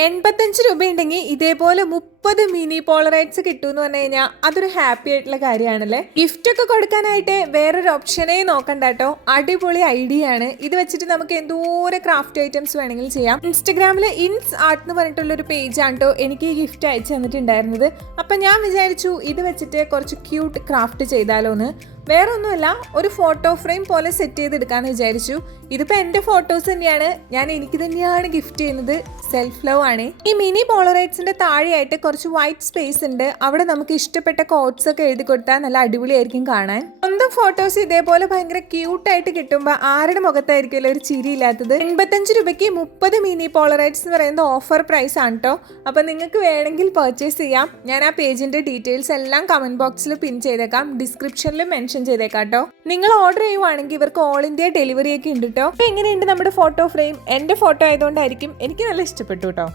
85 രൂപയുണ്ടെങ്കിൽ ഇതേപോലെ 30 മിനി പോളറൈറ്റ്സ് കിട്ടുമെന്ന് പറഞ്ഞു കഴിഞ്ഞാൽ അതൊരു ഹാപ്പി ആയിട്ടുള്ള കാര്യമാണല്ലേ. ഗിഫ്റ്റ് ഒക്കെ കൊടുക്കാനായിട്ട് വേറൊരു ഓപ്ഷനേ നോക്കണ്ട കേട്ടോ. അടിപൊളി ഐഡിയ ആണ്. ഇത് വെച്ചിട്ട് നമുക്ക് എന്തോരം ക്രാഫ്റ്റ് ഐറ്റംസ് വേണമെങ്കിലും ചെയ്യാം. ഇൻസ്റ്റഗ്രാമിൽ ഇൻസ് ആർട്ട് എന്ന് പറഞ്ഞിട്ടുള്ള ഒരു പേജ് ആണ് കേട്ടോ എനിക്ക് ഈ ഗിഫ്റ്റ് അയച്ചു തന്നിട്ടുണ്ടായിരുന്നത്. അപ്പം ഞാൻ വിചാരിച്ചു ഇത് വെച്ചിട്ട് കുറച്ച് ക്യൂട്ട് ക്രാഫ്റ്റ് ചെയ്താലോന്ന്. വേറെ ഒന്നുമല്ല, ഒരു ഫോട്ടോ ഫ്രെയിം പോലെ സെറ്റ് ചെയ്തെടുക്കാന്ന് വിചാരിച്ചു. ഇതിപ്പോൾ എൻ്റെ ഫോട്ടോസ് തന്നെയാണ്, ഞാൻ എനിക്ക് തന്നെയാണ് ഗിഫ്റ്റ് ചെയ്യുന്നത്. സെൽഫ് ലവ് ആണ്. ഈ മിനി പോളറൈറ്റ്സിന്റെ താഴെയായിട്ട് കുറച്ച് വൈറ്റ് സ്പേസ് ഉണ്ട്. അവിടെ നമുക്ക് ഇഷ്ടപ്പെട്ട കോട്ട്സ് ഒക്കെ എഴുതി കൊടുത്താൽ നല്ല അടിപൊളിയായിരിക്കും കാണാൻ. സ്വന്തം ഫോട്ടോസ് ഇതേപോലെ ഭയങ്കര ക്യൂട്ടായിട്ട് കിട്ടുമ്പോൾ ആരുടെ മുഖത്തായിരിക്കുമല്ലോ ഒരു ചിരി ഇല്ലാത്തത്. 85 രൂപയ്ക്ക് 30 മിനി പോളറൈറ്റ്സ് എന്ന് പറയുന്നത് ഓഫർ പ്രൈസ് ആണ് കേട്ടോ. അപ്പം നിങ്ങൾക്ക് വേണമെങ്കിൽ പർച്ചേസ് ചെയ്യാം. ഞാൻ ആ പേജിന്റെ ഡീറ്റെയിൽസ് എല്ലാം കമന്റ് ബോക്സിൽ പിൻ ചെയ്തേക്കാം, ഡിസ്ക്രിപ്ഷനിൽ മെൻഷൻ ചെയ്തേക്കാം കേട്ടോ. നിങ്ങൾ ഓർഡർ ചെയ്യുവാണെങ്കിൽ ഇവർക്ക് ഓൾ ഇന്ത്യ ഡെലിവറി ഒക്കെ ഉണ്ട് കേട്ടോ. അപ്പൊ എങ്ങനെയുണ്ട് നമ്മുടെ ഫോട്ടോ ഫ്രെയിം? എന്റെ ഫോട്ടോ ആയതുകൊണ്ടായിരിക്കും എനിക്ക് നല്ല ഇഷ്ടപ്പെട്ടു കേട്ടോ.